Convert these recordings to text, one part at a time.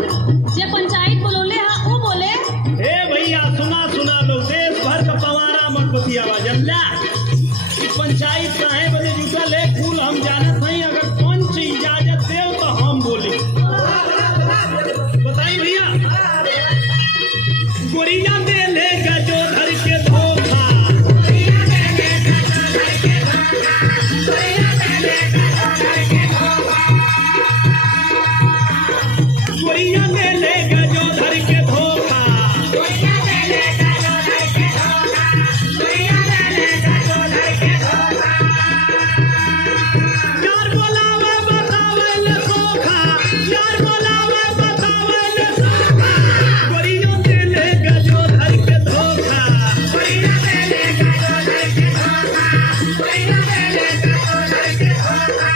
जे पंचायत बोलोले हा वो बोले। ए भैया सुना सुना लो, देश भर का पवारा मत बतियावा जल्ला। पंचायत काहे बदे जुटल है, कुल हम जानत नहीं, अगर पंच इजाजत दे तो हम बोली। बताई भैया। गोरिया दे ले गजोधर के धोखा, गोरिया दे ले गजोधर के धोखा, गोरिया दे ले गजोधर के धोखा, गोरिया दे ले गजोधर के धोखा, गोरिया दे ले गजोधर के धोखा, गोरिया दे ले गजोधर के धोखा। यार बोलावे बतावे ले सोखा, यार बोलावे बतावे ले सोखा, गोरिया दे ले गजोधर के धोखा, गोरिया दे ले गजोधर के धोखा, गोरिया दे ले गजोधर के धोखा,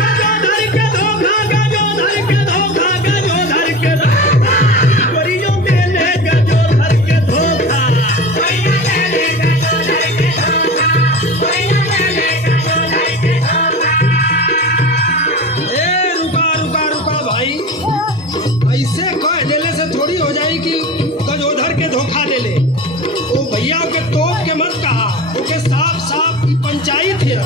गजोधर के धोखा, गजोधर के धोखा, गजोधर के धोखा, गोरिया दे ले गजोधर के धोखा, गोरिया दे ले गजोधर के धोखा, गोरिया दे ले गजोधर के धोखा। ए रुका रुका रुका भाई, ऐसे कह देले से थोड़ी हो जाई कि गजोधर के धोखा दे ले। ओ भैया के तोप के मत कहा, ओके साफ साफ पंचायत है।